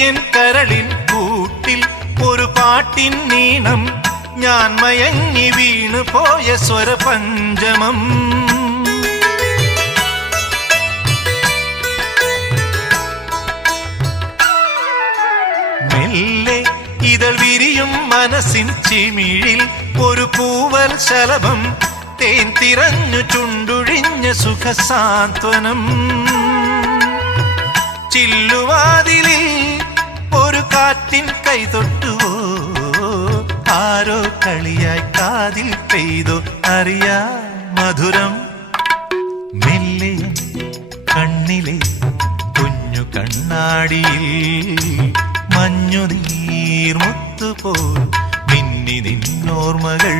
N കരളിൻ കൂട്ടിൽ ഒരു പാട്ടിൻ നീണം. ഞാൻ മയങ്ങി വീണു പോയ സ്വരപഞ്ചമം. മെല്ലെ ഇതൾ വിരിയും മനസ്സിൻ ചിമിഴിൽ ഒരു പൂവൽ ശലഭം. തേൻ തിരഞ്ഞു ചുണ്ടുഴിഞ്ഞ സുഖസാന്ത്വനം. ചില്ലുവാതിലിൽ ഒരു കാറ്റിൻ കൈതൊട്ടുവോ ആരോ കളിയായി കാതിൽ പെയ്തോ. അറിയാ മധുരം. മെല്ലെ കണ്ണിലെ കുഞ്ഞു കണ്ണാടിയിൽ മഞ്ഞു നീർമുത്തുപോൽ മിന്നി നിന്നോർമകൾ